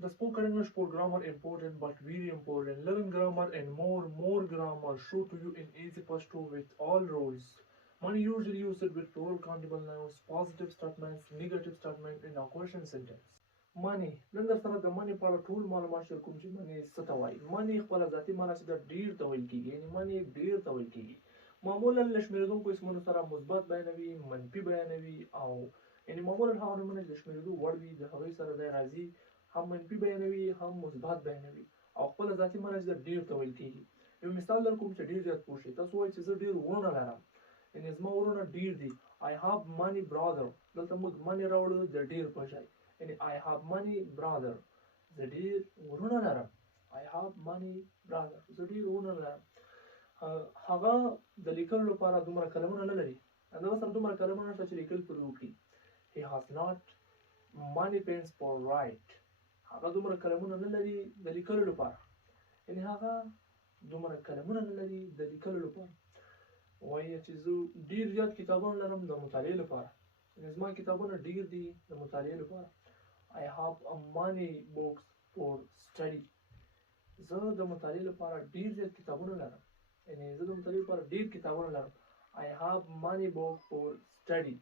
The spoken English for grammar important but very important. Learn grammar and more grammar show to you in easy Pashto with all rules. Money usually used with plural countable nouns, positive statements, negative statement in a question sentence. Money نن در سره د money په اړه ټول معلومات شریک کوم چې money څه ته وایي. money خپله ذاتي معنی چې د ډیر ته ویل کیږي، یعنی money ډیر ته ویل کیږي. معمولا له شمېرېدونکو اسمونو سره مثبت بیانوي، منفي بیانوي، او یعنی معمولا هغه نومونه چې د شمېرېدو وړ وي د هغوی سره دی راځي هم منفي بیانوي هم مثبت بیانوي او خپله ذاتي معنی چې د ډیر ته ویل کیږي. یو مثال در کوم چې ډیر زیات پوه شئ. تاسو وایئ چې زه ډیر وروڼه لرم، یعنی زما وروڼه ډیر دي. I have many brother. دلته موږ money راوړو د ډیر په ځای، یعنی I have many brother. زه ډیر وروڼه لرم. I have many brother. زه ډیر وروڼه لرم. هغه د لیکلو لپاره دومره قلمونه نه لري. هغه سره دومره قلمونه نشته چې لیکل پرې وکړي. He has not many pens for write. هغه دومره قلمونه نه لري د لیکلو لپاره، یعنی هغه دومره قلمونه نه لري د لیکلو لپاره. وایي چې زه ډیر زیات کتابونه لرم د مطالعې لپاره، یعنی زما کتابونه ډیر دي د مطالعې لپاره. I have many books for study. زه د مطالعې لپاره ډیر زیات کتابونه لرم، یعنی زه د مطالعې لپاره ډیر کتابونه لرم. I have many books for study.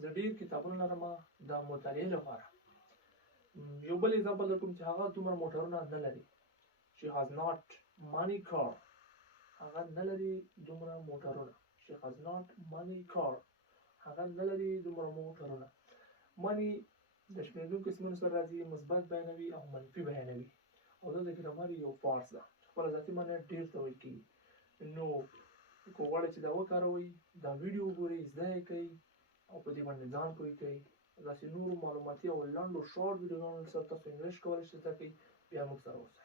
زه ډیر کتابونه لرم د مطالعې لپاره. یو بل اگزامپل در کوم چې هغه دومره موټرونه نه لري. She has not many car. هغه نه لري دومره موټرونه. She has not many car. هغه نه لري دومره موټرونه. money د شمېرېدونکو اسمونو سره راځي، مثبت بیانوي او منفي بیانوي، او دا د ګرامر یو پارټس ده. خپله ذاتي معنی ډېر ته ویل کېږي. نو که غواړئ چې دا وکاروئ، دا ویډیو وګورئ، زده یې کوئ او په دې باندې ځان پوه کوئ. داسې نورو معلوماتي او لنډو شارټ ویډیوګانو سره تاسو انګلیش کولی شئ زده کړئ. بیا موږ سره اوسئ.